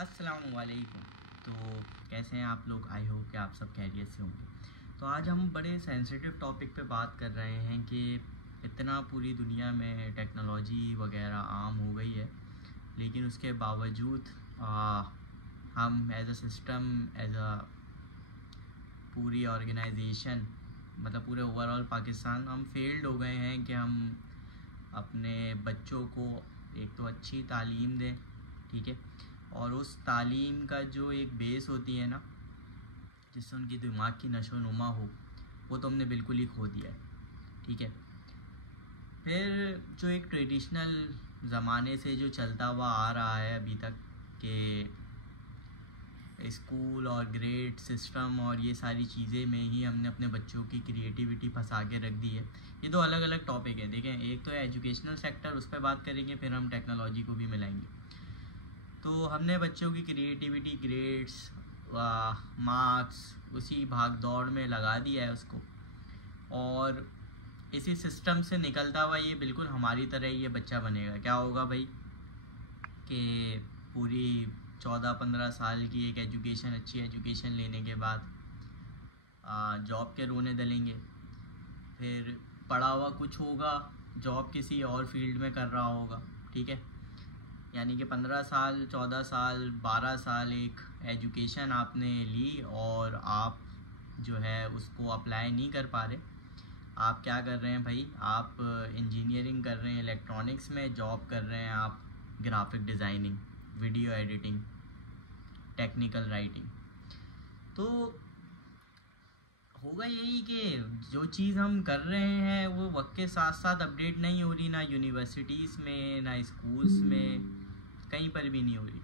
अस्सलामुअलैकुम। तो कैसे हैं आप लोग? आई होप कि आप सब खैरियत से होंगे। तो आज हम बड़े सेंसिटिव टॉपिक पे बात कर रहे हैं कि इतना पूरी दुनिया में टेक्नोलॉजी वगैरह आम हो गई है, लेकिन उसके बावजूद हम as a system, as a पूरी ऑर्गेनाइजेशन, मतलब पूरे ओवरऑल पाकिस्तान, हम फेल्ड हो गए हैं कि हम अपने बच्चों को एक तो अच्छी तालीम दें, ठीक है, और उस तालीम का जो एक बेस होती है ना, जिससे उनकी दिमाग की नशो नुमा हो, वो तो हमने बिल्कुल ही खो दिया है। ठीक है। फिर जो एक ट्रेडिशनल ज़माने से जो चलता हुआ आ रहा है अभी तक, कि स्कूल और ग्रेड सिस्टम और ये सारी चीज़ें में ही हमने अपने बच्चों की क्रिएटिविटी फंसा के रख दी है। ये दो अलग अलग टॉपिक है। देखें, एक तो है एजुकेशनल सेक्टर, उस पर बात करेंगे, फिर हम टेक्नोलॉजी को भी मिलाएंगे। तो हमने बच्चों की क्रिएटिविटी, ग्रेड्स, मार्क्स, उसी भाग दौड़ में लगा दिया है उसको, और इसी सिस्टम से निकलता हुआ ये बिल्कुल हमारी तरह ही ये बच्चा बनेगा। क्या होगा भाई कि पूरी 14-15 साल की एक एजुकेशन, अच्छी एजुकेशन लेने के बाद जॉब के रोने दलेंगे। फिर पढ़ा हुआ कुछ होगा, जॉब किसी और फील्ड में कर रहा होगा। ठीक है। यानी कि 15 साल, 14 साल, 12 साल एक एजुकेशन आपने ली और आप जो है उसको अप्लाई नहीं कर पा रहे। आप क्या कर रहे हैं भाई? आप इंजीनियरिंग कर रहे हैं, इलेक्ट्रॉनिक्स में जॉब कर रहे हैं, आप graphic designing, video editing, technical writing. तो होगा यही कि जो चीज़ हम कर रहे हैं वो वक्त के साथ साथ अपडेट नहीं हो रही, ना यूनिवर्सिटीज़ में, ना स्कूल्स में, कहीं पर भी नहीं हो रही।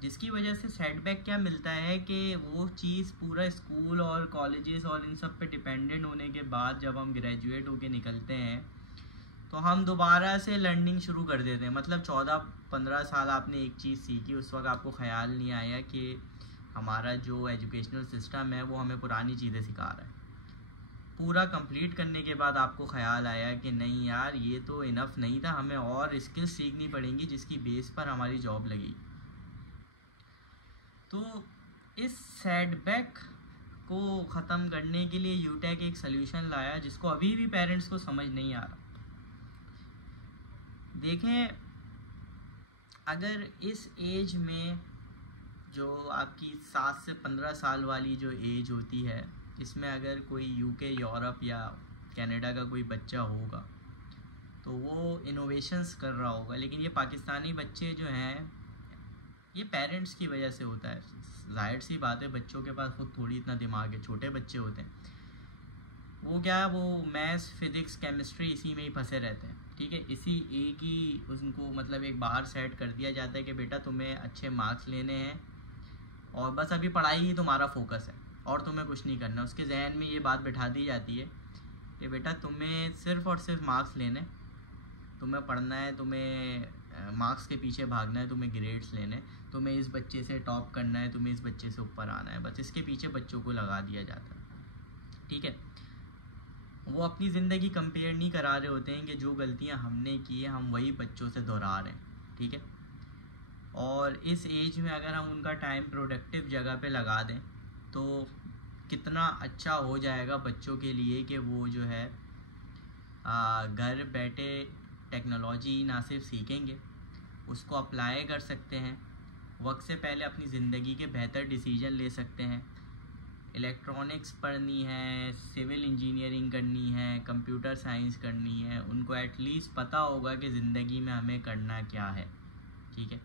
जिसकी वजह से सेटबैक क्या मिलता है कि वो चीज़ पूरा स्कूल और कॉलेजेस और इन सब पे डिपेंडेंट होने के बाद जब हम ग्रेजुएट होके निकलते हैं तो हम दोबारा से लर्निंग शुरू कर देते हैं। मतलब 14-15 साल आपने एक चीज़ सीखी, उस वक्त आपको ख्याल नहीं आया कि हमारा जो एजुकेशनल सिस्टम है वो हमें पुरानी चीज़ें सिखा रहा है। पूरा कंप्लीट करने के बाद आपको ख्याल आया कि नहीं यार, ये तो इनफ नहीं था, हमें और स्किल्स सीखनी पड़ेंगी जिसकी बेस पर हमारी जॉब लगेगी। तो इस सेटबैक को ख़त्म करने के लिए यूटेक एक सल्यूशन लाया जिसको अभी भी पेरेंट्स को समझ नहीं आ रहा। देखें, अगर इस एज में जो आपकी 7 से 15 साल वाली जो एज होती है, इसमें अगर कोई यूके, यूरोप या कनाडा का कोई बच्चा होगा तो वो इनोवेशंस कर रहा होगा। लेकिन ये पाकिस्तानी बच्चे जो हैं, ये पेरेंट्स की वजह से होता है। जाहिर सी बात है, बच्चों के पास खुद थोड़ी इतना दिमाग है, छोटे बच्चे होते हैं, वो क्या, वो मैथ्स, फिज़िक्स, केमिस्ट्री इसी में ही फंसे रहते हैं। ठीक है। इसी एक ही उनको मतलब एक बाहर सेट कर दिया जाता है कि बेटा तुम्हें अच्छे मार्क्स लेने हैं और बस अभी पढ़ाई ही तुम्हारा फोकस है और तुम्हें कुछ नहीं करना। उसके जहन में ये बात बिठा दी जाती है कि बेटा तुम्हें सिर्फ़ और सिर्फ मार्क्स लेने, तुम्हें पढ़ना है, तुम्हें मार्क्स के पीछे भागना है, तुम्हें ग्रेड्स लेने, तुम्हें इस बच्चे से टॉप करना है, तुम्हें इस बच्चे से ऊपर आना है। बस इसके पीछे बच्चों को लगा दिया जाता है। ठीक है। वो अपनी ज़िंदगी कंपेयर नहीं करा रहे होते हैं कि जो गलतियां हमने की है हम वही बच्चों से दोहरा रहे हैं। ठीक है। और इस एज में अगर हम उनका टाइम प्रोडक्टिव जगह पे लगा दें तो कितना अच्छा हो जाएगा बच्चों के लिए कि वो जो है घर बैठे टेक्नोलॉजी ना सिर्फ सीखेंगे, उसको अप्लाई कर सकते हैं, वक्त से पहले अपनी ज़िंदगी के बेहतर डिसीजन ले सकते हैं। इलेक्ट्रॉनिक्स पढ़नी है, सिविल इंजीनियरिंग करनी है, कंप्यूटर साइंस करनी है, उनको एटलीस्ट पता होगा कि ज़िंदगी में हमें करना क्या है। ठीक है।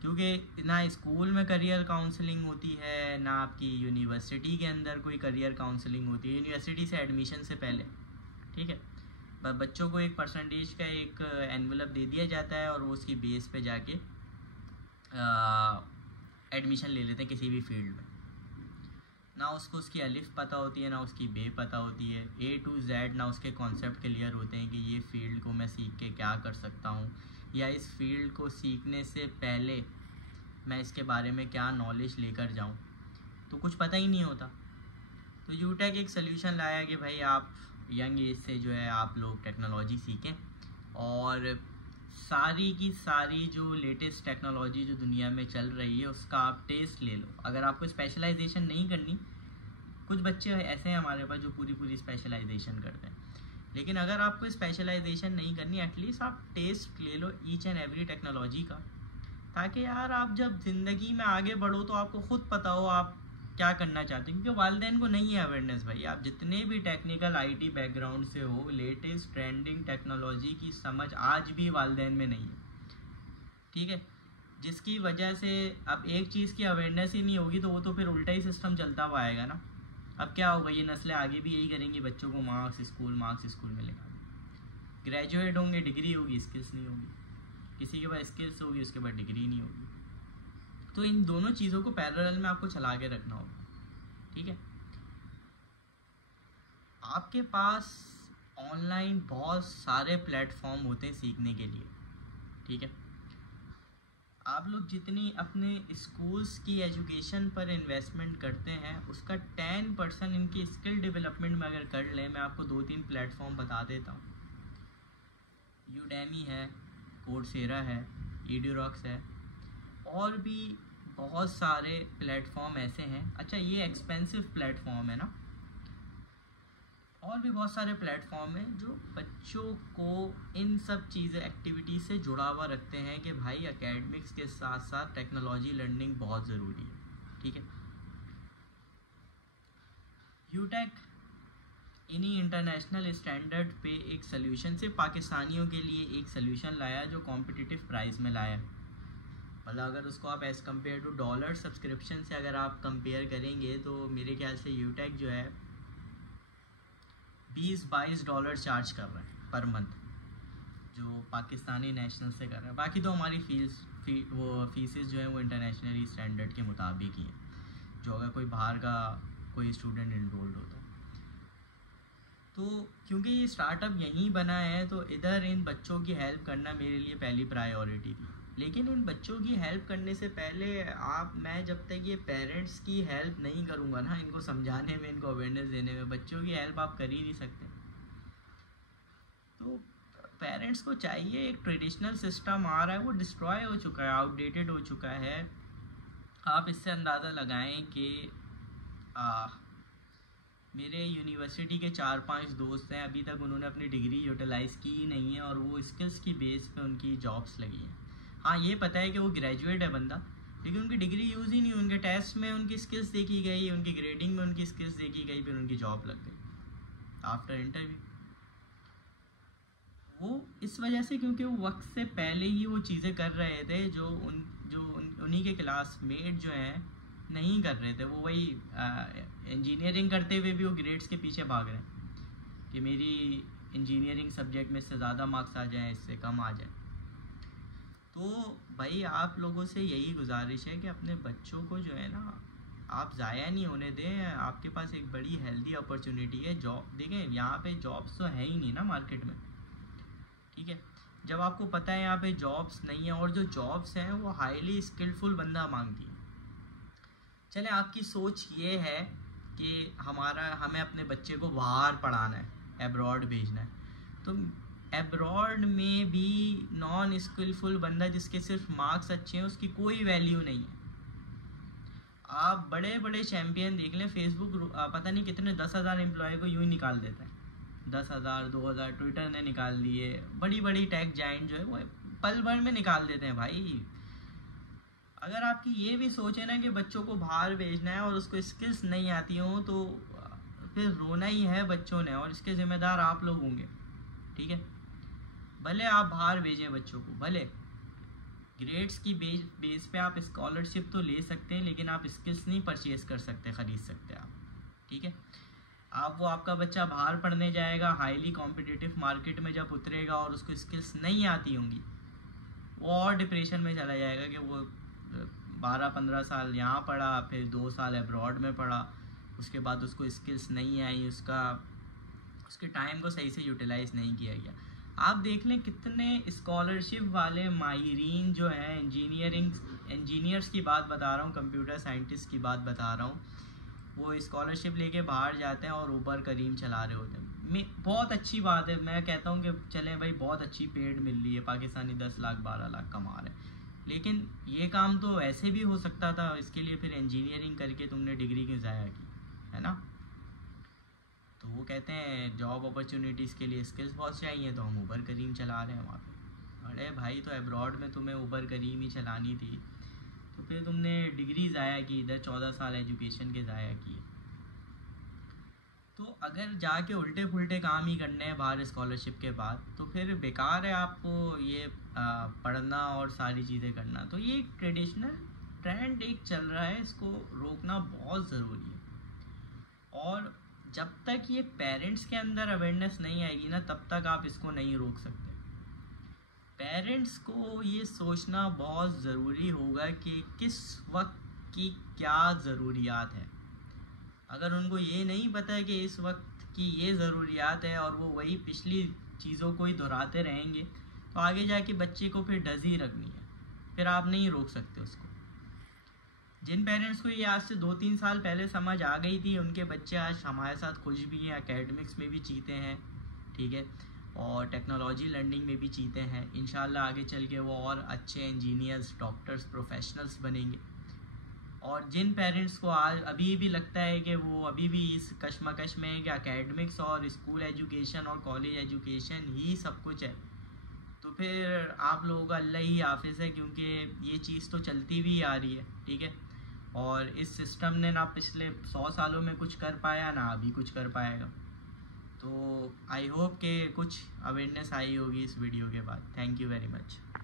क्योंकि ना स्कूल में करियर काउंसलिंग होती है, ना आपकी यूनिवर्सिटी के अंदर कोई करियर काउंसलिंग होती है, यूनिवर्सिटी से एडमिशन से पहले। ठीक है। बच्चों को एक परसेंटेज का एक एनवलप दे दिया जाता है और वो उसकी बेस पे जाके एडमिशन ले लेते हैं किसी भी फील्ड में। ना उसको उसकी अलिफ पता होती है, ना उसकी बे पता होती है, A to Z ना उसके कॉन्सेप्ट क्लियर होते हैं कि ये फ़ील्ड को मैं सीख के क्या कर सकता हूँ, या इस फील्ड को सीखने से पहले मैं इसके बारे में क्या नॉलेज लेकर जाऊँ, तो कुछ पता ही नहीं होता। तो यूटेक एक सल्यूशन लाया कि भाई आप यंग एज से जो है आप लोग टेक्नोलॉजी सीखें और सारी की सारी जो लेटेस्ट टेक्नोलॉजी जो दुनिया में चल रही है उसका आप टेस्ट ले लो। अगर आपको स्पेशलाइजेशन नहीं करनी, कुछ बच्चे ऐसे हैं हमारे पास जो पूरी पूरी स्पेशलाइजेशन करते हैं, लेकिन अगर आपको स्पेशलाइजेशन नहीं करनी, एटलीस्ट आप टेस्ट ले लो ईच एंड एवरी टेक्नोलॉजी का, ताकि यार आप जब ज़िंदगी में आगे बढ़ो तो आपको खुद पता हो आप क्या करना चाहते हैं। क्योंकि वालिदैन को नहीं है अवेयरनेस भाई। आप जितने भी टेक्निकल आईटी बैकग्राउंड से हो, लेटेस्ट ट्रेंडिंग टेक्नोलॉजी की समझ आज भी वालिदैन में नहीं है, ठीक है। जिसकी वजह से अब एक चीज़ की अवेयरनेस ही नहीं होगी तो वो तो फिर उल्टा ही सिस्टम चलता हुआ आएगा ना। अब क्या होगा, ये नस्लें आगे भी यही करेंगी, बच्चों को मार्क्स स्कूल में लेगा, ग्रेजुएट होंगे, डिग्री होगी, स्किल्स नहीं होगी। किसी के पास स्किल्स होगी, उसके बाद डिग्री नहीं होगी। तो इन दोनों चीज़ों को पैरेलल में आपको चला के रखना होगा, ठीक है। आपके पास ऑनलाइन बहुत सारे प्लेटफॉर्म होते हैं सीखने के लिए, ठीक है। आप लोग जितनी अपने स्कूल्स की एजुकेशन पर इन्वेस्टमेंट करते हैं उसका 10% इनकी स्किल डेवलपमेंट में अगर कर लें, मैं आपको 2-3 प्लेटफॉर्म बता देता हूँ। यूडेमी है, कोर्सेरा है, एड्यूरॉक्स है, और भी बहुत सारे प्लेटफॉर्म ऐसे हैं। अच्छा, ये एक्सपेंसिव प्लेटफॉर्म है ना। और भी बहुत सारे प्लेटफॉर्म हैं जो बच्चों को इन सब चीज़ें एक्टिविटीज़ से जुड़ा हुआ रखते हैं कि भाई एकेडमिक्स के साथ साथ टेक्नोलॉजी लर्निंग बहुत ज़रूरी है, ठीक है। यूटेक इन्हीं इंटरनेशनल स्टैंडर्ड पे एक सल्यूशन, सिर्फ पाकिस्तानियों के लिए एक सल्यूशन लाया जो कॉम्पिटिटिव प्राइस में लाया। मतलब अगर उसको आप as compare to dollar subscription से अगर आप कंपेयर करेंगे तो मेरे ख्याल से यूटेक जो है $20-22 चार्ज कर रहे हैं पर मंथ, जो पाकिस्तानी नेशनल से कर रहे हैं। बाकी तो हमारी फीसेस जो है वो इंटरनेशनली स्टैंडर्ड के मुताबिक ही है, जो अगर कोई बाहर का कोई स्टूडेंट इनरोल्ड होता है। तो क्योंकि ये स्टार्टअप यहीं बना है तो इधर इन बच्चों की हेल्प करना मेरे लिए पहली प्रायोरिटी थी। लेकिन इन बच्चों की हेल्प करने से पहले मैं जब तक ये पेरेंट्स की हेल्प नहीं करूँगा ना, इनको समझाने में, इनको अवेयरनेस देने में, बच्चों की हेल्प आप कर ही नहीं सकते। तो पेरेंट्स को चाहिए, एक ट्रेडिशनल सिस्टम आ रहा है वो डिस्ट्रॉय हो चुका है, आउटडेटेड हो चुका है। आप इससे अंदाज़ा लगाएं कि मेरे यूनिवर्सिटी के 4-5 दोस्त हैं, अभी तक उन्होंने अपनी डिग्री यूटिलाइज़ की ही नहीं है और वो स्किल्स की बेस पे उनकी जॉब्स लगी हैं। हाँ, ये पता है कि वो ग्रेजुएट है बंदा, लेकिन उनकी डिग्री यूज़ ही नहीं हुई। उनके टेस्ट में उनकी स्किल्स देखी गई, उनकी ग्रेडिंग में उनकी स्किल्स देखी गई, फिर उनकी जॉब लग गई आफ्टर इंटरव्यू। वो इस वजह से क्योंकि वो वक्त से पहले ही वो चीज़ें कर रहे थे जो उन्हीं के क्लासमेट जो हैं नहीं कर रहे थे। वो वही इंजीनियरिंग करते हुए भी वो ग्रेड्स के पीछे भाग रहे हैं कि मेरी इंजीनियरिंग सब्जेक्ट में इससे ज़्यादा मार्क्स आ जाएँ, इससे कम आ जाए। तो भाई आप लोगों से यही गुजारिश है कि अपने बच्चों को जो है ना आप ज़ाया नहीं होने दें। आपके पास एक बड़ी हेल्दी अपॉर्चुनिटी है जॉब। देखें, यहाँ पे जॉब्स तो है ही नहीं ना मार्केट में, ठीक है। जब आपको पता है यहाँ पे जॉब्स नहीं है और जो जॉब्स हैं वो हाईली स्किलफुल बंदा मांगती है। चले, आपकी सोच ये है कि हमें अपने बच्चे को बाहर पढ़ाना है, एब्रॉड भेजना है, तो एब्रॉड में भी नॉन स्किलफुल बंदा जिसके सिर्फ मार्क्स अच्छे हैं उसकी कोई वैल्यू नहीं है। आप बड़े बड़े चैम्पियन देख लें, फेसबुक पता नहीं कितने 10,000 एम्प्लॉय को यूँ ही निकाल देता है, 10,000 2,000 ट्विटर ने निकाल दिए। बड़ी बड़ी टेक जाइंट जो है वो पल भर में निकाल देते हैं भाई। अगर आपकी ये भी सोच है ना कि बच्चों को बाहर भेजना है और उसको स्किल्स नहीं आती हों तो फिर रोना ही है बच्चों ने, और इसके ज़िम्मेदार आप लोग होंगे, ठीक है। भले आप बाहर भेजें बच्चों को, भले ग्रेड्स की बेस पे आप स्कॉलरशिप तो ले सकते हैं, लेकिन आप स्किल्स नहीं परचेज़ कर सकते, ख़रीद सकते आप, ठीक है। आपका बच्चा बाहर पढ़ने जाएगा, हाईली कॉम्पिटिटिव मार्केट में जब उतरेगा और उसको स्किल्स नहीं आती होंगी, वो और डिप्रेशन में चला जाएगा कि वो 12-15 साल यहाँ पढ़ा, फिर 2 साल एब्रॉड में पढ़ा, उसके बाद उसको स्किल्स नहीं आई, उसके टाइम को सही से यूटिलाइज़ नहीं किया गया। आप देख लें कितने स्कॉलरशिप वाले माहिरीन जो हैं, इंजीनियर्स की बात बता रहा हूँ, कंप्यूटर साइंटिस्ट की बात बता रहा हूँ, वो स्कॉलरशिप लेके बाहर जाते हैं और ऊबर करीम चला रहे होते हैं। बहुत अच्छी बात है, मैं कहता हूँ कि चलें भाई, बहुत अच्छी पेड मिल रही है, पाकिस्तानी 10 लाख 12 लाख कमा रहे हैं, लेकिन ये काम तो ऐसे भी हो सकता था। इसके लिए फिर इंजीनियरिंग करके तुमने डिग्री क्यों ज़ाया की, है ना? तो वो कहते हैं जॉब अपॉर्चुनिटीज़ के लिए स्किल्स बहुत चाहिए, तो हम उबर करीम चला रहे हैं वहाँ पे। अरे भाई, तो अब्रॉड में तुम्हें उबर करीम ही चलानी थी, तो फिर तुमने डिग्री ज़ाया की, इधर 14 साल एजुकेशन के ज़ाया किए। तो अगर जाके उल्टे पुल्टे काम ही करने हैं बाहर स्कॉलरशिप के बाद, तो फिर बेकार है आपको ये पढ़ना और सारी चीज़ें करना। तो ये ट्रेडिशनल ट्रेंड एक चल रहा है, इसको रोकना बहुत ज़रूरी है। और जब तक ये पेरेंट्स के अंदर अवेयरनेस नहीं आएगी ना, तब तक आप इसको नहीं रोक सकते। पेरेंट्स को ये सोचना बहुत ज़रूरी होगा कि किस वक्त की क्या ज़रूरियात है। अगर उनको ये नहीं पता है कि इस वक्त की ये ज़रूरियात है और वो वही पिछली चीज़ों को ही दोहराते रहेंगे, तो आगे जाके बच्चे को फिर डज़ रखनी है, फिर आप नहीं रोक सकते उसको। जिन पेरेंट्स को ये आज से 2-3 साल पहले समझ आ गई थी, उनके बच्चे आज हमारे साथ खुश भी हैं, एकेडमिक्स में भी जीते हैं, ठीक है, और टेक्नोलॉजी लर्निंग में भी जीते हैं। इंशाल्लाह आगे चल के वो और अच्छे इंजीनियर्स, डॉक्टर्स, प्रोफेशनल्स बनेंगे। और जिन पेरेंट्स को आज अभी भी लगता है कि वो अभी भी इस कश्मकश में है कि एकेडमिक्स और स्कूल एजुकेशन और कॉलेज एजुकेशन ही सब कुछ है, तो फिर आप लोगों का अल्लाह ही हाफिज़ है, क्योंकि ये चीज़ तो चलती भी आ रही है, ठीक है। और इस सिस्टम ने ना पिछले 100 सालों में कुछ कर पाया, ना अभी कुछ कर पाएगा। तो आई होप कि कुछ अवेयरनेस आई होगी इस वीडियो के बाद। Thank you very much.